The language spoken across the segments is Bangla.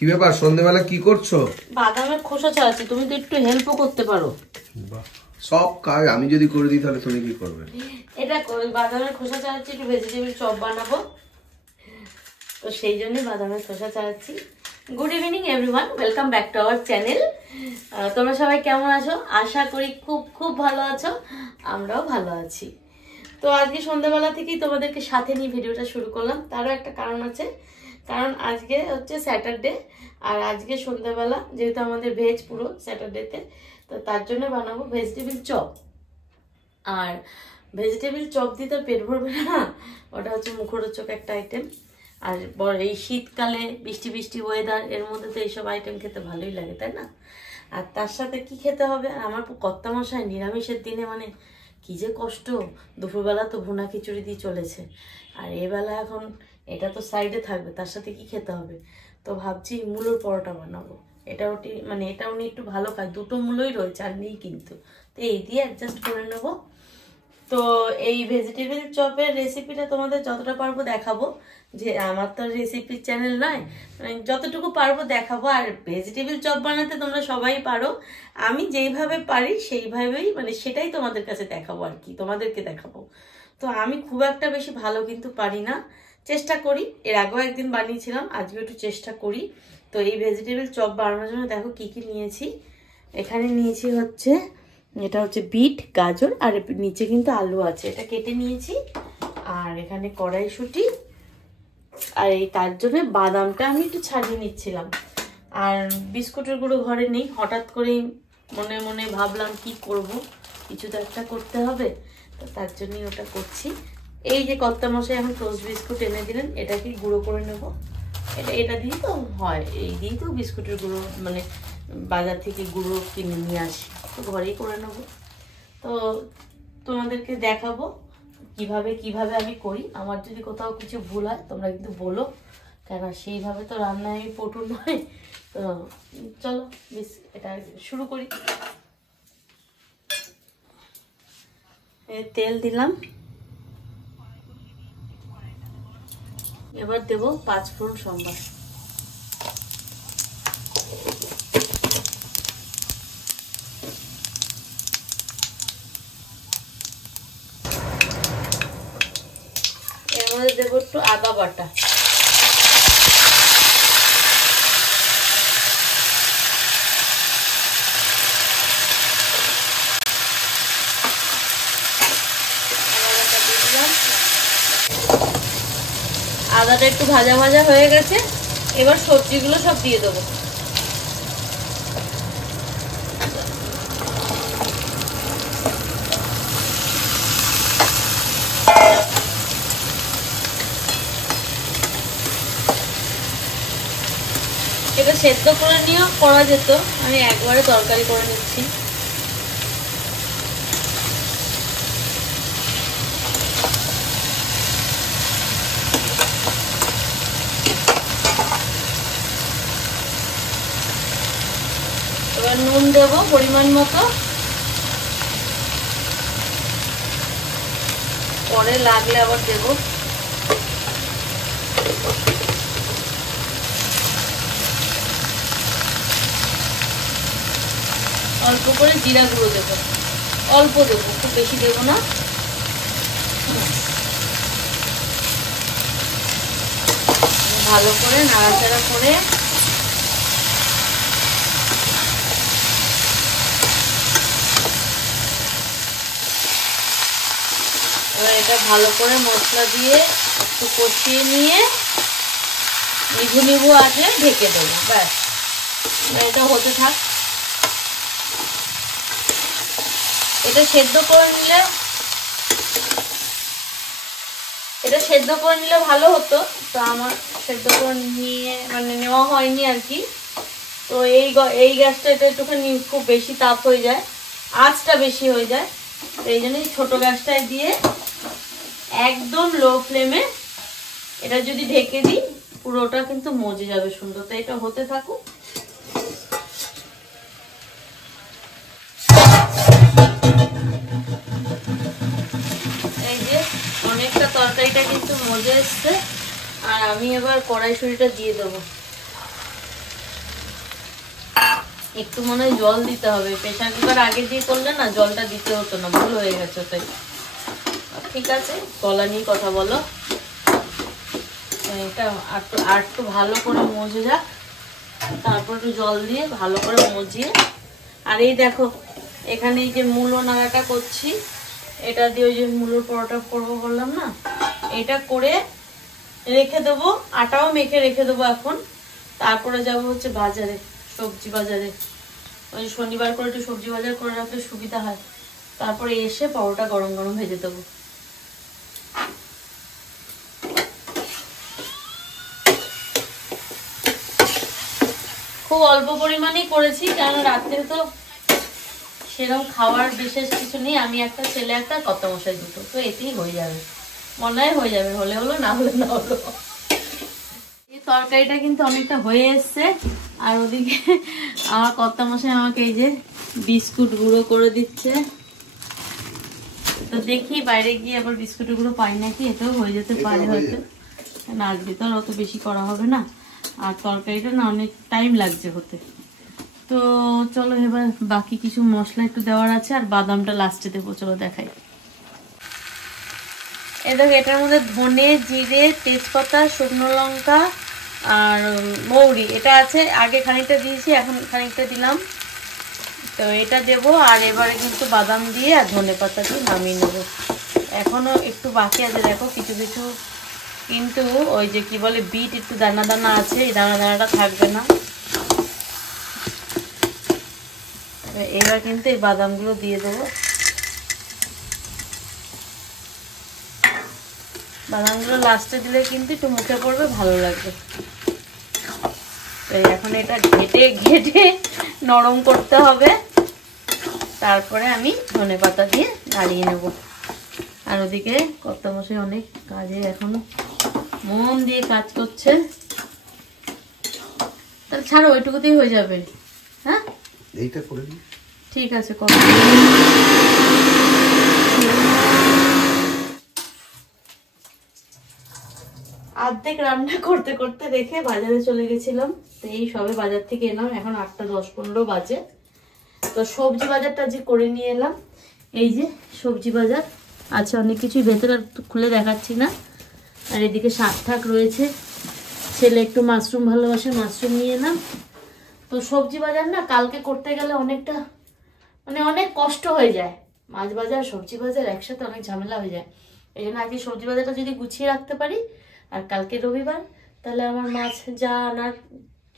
কি ব্যাপার সন্ধ্যাবেলা কি করছো? বাদামের খোসা ছাড়াচ্ছি, তুমি তো একটু হেল্পও করতে পারো। সব কাজ আমি যদি করে দিই তাহলে তুমি কি করবে? এটা বাদামের খোসা ছাড়াচ্ছি, একটু ভেজিটেবিল চপ বানাবো, তো সেই জন্যই বাদামের খোসা ছাড়াচ্ছি। Good evening everyone, welcome back to our channel. তোমরা সবাই কেমন আছো? আশা করি খুব খুব ভালো আছো, আমরাও ভালো আছি। তো আজকে সন্ধ্যাবেলা থেকেই তোমাদেরকে সাথে নিয়ে ভিডিওটা শুরু করলাম। তারও একটা কারণ আছে, কারণ আজকে হচ্ছে স্যাটারডে, আর আজকে সন্ধ্যাবেলা যেহেতু আমাদের ভেজ পুরো স্যাটারডেতে, তো তার জন্য বানাবো ভেজিটেবিল চপ। আর ভেজিটেবিল চপ দিয়ে তো পেট ভরবে না, ওটা হচ্ছে মুখরোচক একটা আইটেম। আর এই শীতকালে বৃষ্টি বৃষ্টি ওয়েদার, এর মধ্যে তো এইসব আইটেম খেতে ভালোই লাগে, তাই না? আর তার সাথে কি খেতে হবে? আমার কর্তামশাই নিরামিষের দিনে মানে কি যে কষ্ট, দুপুরবেলা তো ভুনা খিচুড়ি দিয়ে চলেছে, আর এবেলা এখন এটা তো সাইডে থাকবে, তার সাথে কি খেতে হবে? তো ভাবছি মূলোর পরোটা বানাবো। এটাও মানে এটা উনি একটু ভালো খায়, দুটো মূলোই রয়েছে আর নেই কিন্তু, তো এই দিয়ে অ্যাডজাস্ট করে নেবো। তো এই ভেজিটেবিল চপের রেসিপিটা তোমাদের যতটা পারবো দেখাবো, যে আমার তো রেসিপির চ্যানেল নয়, যতটুকু পারবো দেখাবো। আর ভেজিটেবিল চপ বানাতে তোমরা সবাই পারো, আমি যেইভাবে পারি সেইভাবেই মানে সেটাই তোমাদের কাছে দেখাবো আর কি, তোমাদেরকে দেখাবো। তো আমি খুব একটা বেশি ভালো কিন্তু পারি না, চেষ্টা করি। এর আগেও একদিন বানিয়েছিলাম, আজকে একটু চেষ্টা করি। তো এই ভেজিটেবিল চপ বানানোর জন্য দেখো কি কি নিয়েছি। এখানে নিয়েছি হচ্ছে, এটা হচ্ছে বিট, গাজর, আর নিচে কিন্তু আলু আছে, এটা কেটে নিয়েছি। আর এখানে কড়াইশুঁটি, আর এই তার জন্য বাদামটা আমি একটু ছাড়িয়ে নিচ্ছিলাম। আর বিস্কুটের গুঁড়ো ঘরে নেই, হঠাৎ করেই মনে মনে ভাবলাম কি করব, কিছু তো একটা করতে হবে, তো তার জন্যই ওটা করছি। এই যে কর্তামশাই এখন টোস্ট বিস্কুট এনে দিলেন, এটাকে গুঁড়ো করে নেব। এটা দিয়ে তো হয়, এই দিয়েই তো বিস্কুটের গুঁড়ো মানে বাজার থেকে গুঁড়ো কিনে নিয়ে আসি, তো ঘরেই করে নেব। তো তোমাদেরকে দেখাবো কিভাবে কিভাবে আমি করি। আমার যদি কোথাও কিছু ভুল হয় তোমরা কিন্তু বলো, কেন সেইভাবে তো রান্নায় আমি পটু নয়। তো চলো এটা শুরু করি। তেল দিলাম, এবার দেব 5 ফোড়ন সম্বার। এর মধ্যে দেবো একটু আদা বাটা, আদাটা একটু ভাজা ভাজা হয়ে গেছে, এবার সবজিগুলো সব দিয়ে দেবো। এটা সেদ্ধ করে নিয়েও করা যেত, আমি একবারে তরকারি করে নিচ্ছি। এবার নুন দেব পরিমাণ মতো, পরে লাগলে আবার দেব। অল্প করে জিরা গুঁড়ো দেবো, অল্প দেবো, খুব বেশি দেবো না। ভালো করে নাড়াচাড়া করে এবার এটা ভালো করে মশলা দিয়ে একটু কষিয়ে নিয়ে নিভু নিভু আঁচে ঢেকে দেবো, ব্যাস। এটা হতে থাক। এটা সেদ্ধ করে নিলে ভালো হতো, তো আমার সেদ্ধ করে নিয়ে মানে নেওয়া হয়নি আর কি। তো এই গ্যাসটা এটা একটুখানি খুব বেশি তাপ হয়ে যায়, আঁচটা বেশি হয়ে যায়, তো এই জন্যই ছোটো গ্যাসটায় দিয়ে একদম লো ফ্লেমে এটা যদি ঢেকে দিই পুরোটা কিন্তু মজে যাবে সুন্দর। তো এটা হতে থাকুক। এই যে অনেকটা তরকারিটা কিন্তু মজে এসছে, আর আমি এবার কড়াইশুঁড়িটা দিয়ে দেবো। একটু মনে হয় জল দিতে হবে, প্রেসার কুকার আগে দিয়ে করলে না জলটা দিতে হতো না, ভুল হয়ে গেছে তাই। ঠিক আছে, গলা নিয়ে কথা বলো। এটা আর একটু ভালো করে মজে যাক, তারপর একটু জল দিয়ে ভালো করে মজিয়ে। আর এই দেখো এখানে এই যে মূলো নাড়াটা করছি, এটা দিয়ে ওই যে মূলোর পরোটা করবো বললাম না, এটা করে রেখে দেবো, আটাও মেখে রেখে দেবো এখন। তারপরে যাব হচ্ছে বাজারে, সবজি বাজারে। ওই শনিবার করে একটু সবজি বাজার করে রাখলে সুবিধা হয়, তারপরে এসে পরোটা গরম গরম ভেজে দেবো। খুব অল্প পরিমাণেই করেছি, কারণ রাত্রে তো সেরকম খাওয়ার বিশেষ কিছু নেই। আমি একটা, ছেলে একটা, কর্তামশাই দুটো, তো এতেই হয়ে যাবে, মনে হয় হয়ে যাবে, হলে হলো না হলে না হলো। এই তরকারিটা কিন্তু অনেকটা হয়ে এসছে। আর ওদিকে আমার কর্তামশাই আমাকে এই যে বিস্কুট গুঁড়ো করে দিচ্ছে, তো দেখি বাইরে গিয়ে আবার বিস্কুট গুঁড়ো পাই নাকি, এটাও হয়ে যেতে পারে হয়তো। না আজকে তো আর অত বেশি করা হবে না, আর তরকারিটা না অনেক টাইম লাগছে হতে। তো চলো এবার বাকি কিছু মশলা একটু দেওয়ার আছে, আর বাদামটা লাস্টে দেবো, চলো দেখাই। এই দেখো এটার মধ্যে ধনে, জিরে, তেজপাতা, শুকনো লঙ্কা আর মৌরি এটা আছে। আগে খানিকটা দিয়েছি, এখন খানিকটা দিলাম, তো এটা দেবো। আর এবারে কিন্তু বাদাম দিয়ে আর ধনে পাতা দিয়ে নামিয়ে নেবো। এখনো একটু বাকি আছে, দেখো কিছু কিছু কিন্তু ওই যে কি বলে বিট একটু দানা দানা আছে, এই দানা দানাটা থাকবে না। এবার কিন্তু এই বাদামগুলো দিয়ে দেবো। বাদামগুলো লাস্টে দিলে কিন্তু একটু মুখে পড়বে, ভালো লাগবে। এখন এটা ঘেটে ঘেটে নরম করতে হবে, তারপরে আমি ধনেপাতা দিয়ে নাড়িয়ে নেব। আর ওদিকে কর্তামশাই অনেক কাজে এখনো মন দিয়ে কাজ করছে। তাহলে ছাড়ো, ওইটুকুতেই হয়ে যাবে। হ্যাঁ এইটা করে দিই, ঠিক আছে। কত অর্ধেক রান্না করতে করতে রেখে বাজারে চলে গেছিলাম, তো এই সবে বাজার থেকে এলাম, এখন 8টা 10-15 বাজে। তো সবজি বাজারটা যে করে নিয়ে এলাম, এই যে সবজি বাজার আছে অনেক কিছুই, ভেতরে খুলে দেখাচ্ছি না। আর এদিকে শাক ঠাক রয়েছে, ছেলে একটু মাশরুম ভালোবাসে, মাশরুম নিয়ে এলাম। তো সবজি বাজার না কালকে করতে গেলে অনেকটা মানে অনেক কষ্ট হয়ে যায়, মাছ বাজার সবজি বাজার একসাথে অনেক ঝামেলা হয়ে যায়। এই জন্য আজকে সবজি বাজারটা যদি গুছিয়ে রাখতে পারি, আর কালকে রবিবার, তাহলে আমার মাছ যা আনার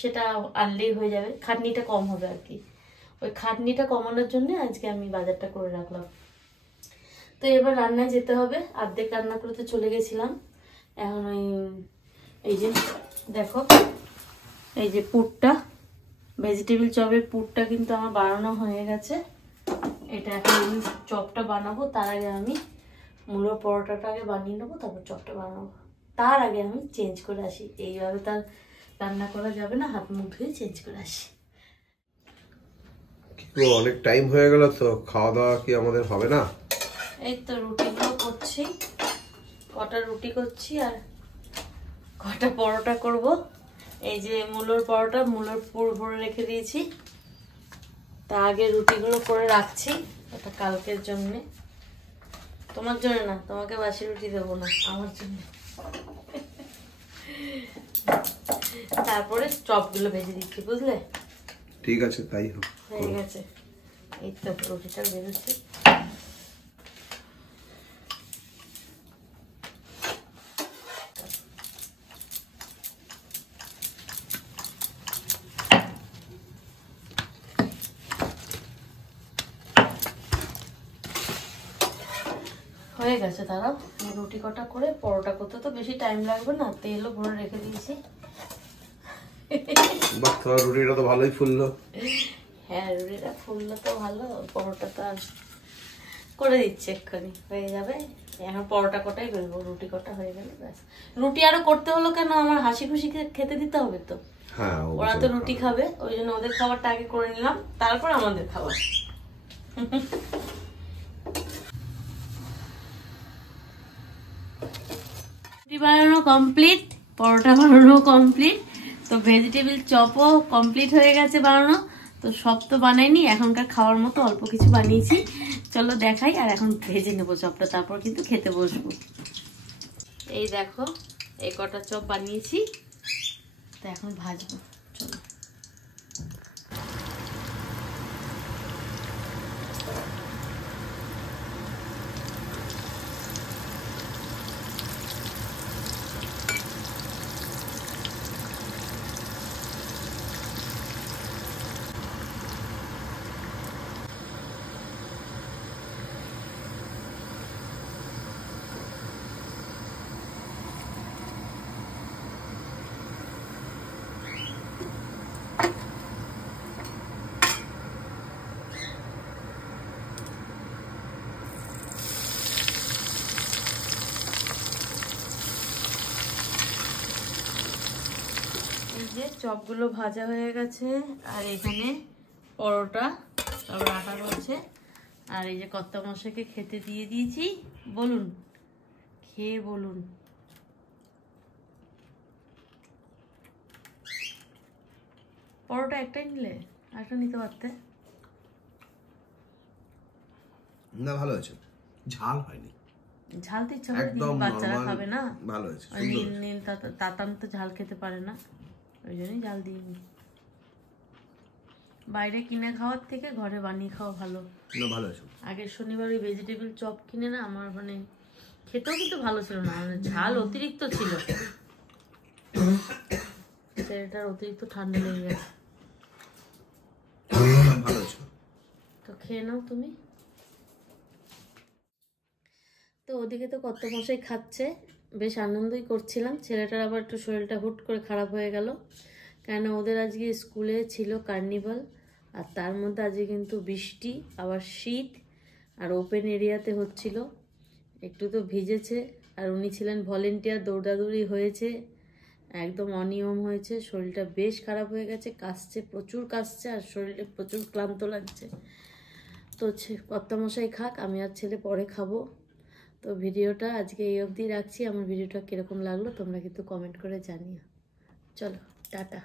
সেটা আনলেই হয়ে যাবে, খাটনিটা কম হবে আর কি। ওই খাটনিটা কমানোর জন্য আজকে আমি বাজারটা করে রাখলাম। তো এবার রান্নায় যেতে হবে, অর্ধেক রান্না করতে চলে গেছিলাম। এখন ওই এই যে দেখো, এই যে পুরটা, ভেজিটেবিল চপের পুরটা কিন্তু আমার বানানো হয়ে গেছে। এটা এখন আমি চপটা বানাবো, তার আগে আমি মূলোর পরোটাটা আগে বানিয়ে নেবো, তারপর চপটা বানাবো। তার আগে আমি চেঞ্জ করে আসি, এইভাবে তার রান্না করা যাবে না, হাত মুখ ধুয়ে চেঞ্জ করে আসি। অনেক টাইম হয়ে গেল, তো খাওয়া দাওয়া কি আমাদের হবে না? এই তো রুটিগুলো করছি, কটা রুটি করছি আর কটা পরোটা করব। এই যে মূলোর পরোটা, মূলোর পুর ভরে রেখে দিয়েছি, তা আগে রুটিগুলো করে রাখছি, এটা কালকের জন্যে। তোমার জন্য না, তোমাকে বাসি রুটি দেবো না, আমার জন্য। তারপরে চপগুলো ভেজে দিচ্ছি, বুঝলে? ঠিক আছে, তাই হোক। হয়ে গেছে, এই তো রুটিটা বেরোচ্ছে। হয়ে গেছে, দাঁড়াও রুটি কটা করে পরোটা করতে তো বেশি টাইম লাগবে না, তেলও ভরে রেখে দিয়েছি। বাহ, তোমার রুটিটা তো ভালোই ফুললো। হ্যাঁ রুটিটা ফুললো তো ভালো, পরোটাটা আর করে দিচ্ছি, এক্ষুনি হয়ে যাবে। এখন পরোটা কটাই বেরবো, রুটি কটা হয়ে গেলে ব্যাস। রুটি আরো করতে হলো কেন, আমার হাসি খুশি খেতে দিতে হবে তো। হ্যাঁ, ওরা তো রুটি খাবে, ওই জন্য ওদের খাবারটা আগে করে নিলাম, তারপর আমাদের খাবার। রুটি বানানো কমপ্লিট, পরোটা বানানো কমপ্লিট, তো ভেজিটেবিল চপও কমপ্লিট হয়ে গেছে বানানো। তো সব তো বানাইনি, এখনকার খাওয়ার মতো অল্প কিছু বানিয়েছি। চলো দেখাই, আর এখন ভেজে নেবো চপটা, তারপর কিন্তু খেতে বসবো। এই দেখো এই কটা চপ বানিয়েছি, তো এখন ভাজবো। চলো যে চপগুলো ভাজা হয়ে গেছে, আর এখানে পরোটা সব রাখা রয়েছে, আর এই যে কর্তা মশাইকে খেতে দিয়ে দিয়েছি। বলুন, খেয়ে বলুন। পরোটা একটাই নিলে, একটা নিতে পারতে। না ভালো হয়েছে, ঝাল হয়নি। ঝাল তো ইচ্ছা করে দিই, বাচ্চারা খাবে না। ভালো হয়েছে, নীল নীল তাতান তো ঝাল খেতে পারে না, ওই জন্যই ঝাল দিইনি। বাইরে কিনে খাওয়ার থেকে ঘরে বানিয়ে খাওয়া ভালো। না ভালো হয়েছে। আগের শনিবার ওই ভেজিটেবল চপ কিনে না, আমার মানে খেতেও কিন্তু ভালো ছিল না, মানে ঝাল অতিরিক্ত ছিল। ছেলেটার অতিরিক্ত ঠান্ডা লেগে গেছে। ভালো হয়েছে, তো খেয়ে নাও তুমি। তো ওদিকে তো কত মশাই খাচ্ছে, বেশ আনন্দই করছিলাম। ছেলেটার আবার একটু শরীরটা হুট করে খারাপ হয়ে গেল, কেন ওদের আজকে স্কুলে ছিল কার্নিভাল, আর তার মধ্যে আজকে কিন্তু বৃষ্টি, আবার শীত, আর ওপেন এরিয়াতে হচ্ছিল। একটু তো ভিজেছে, আর উনি ছিলেন ভলেন্টিয়ার, দৌড়াদৌড়ি হয়েছে, একদম অনিয়ম হয়েছে, শরীরটা বেশ খারাপ হয়ে গেছে, কাশছে, প্রচুর কাশছে, আর শরীরে প্রচুর ক্লান্ত লাগছে। তো কর্তামশাই খাক, আমি আর ছেলে পরে খাবো। তো ভিডিওটা আজকে এই অবধি রাখছি। আমার ভিডিওটা কীরকম লাগলো তোমরা কিন্তু কমেন্ট করে জানিও। চলো টাটা।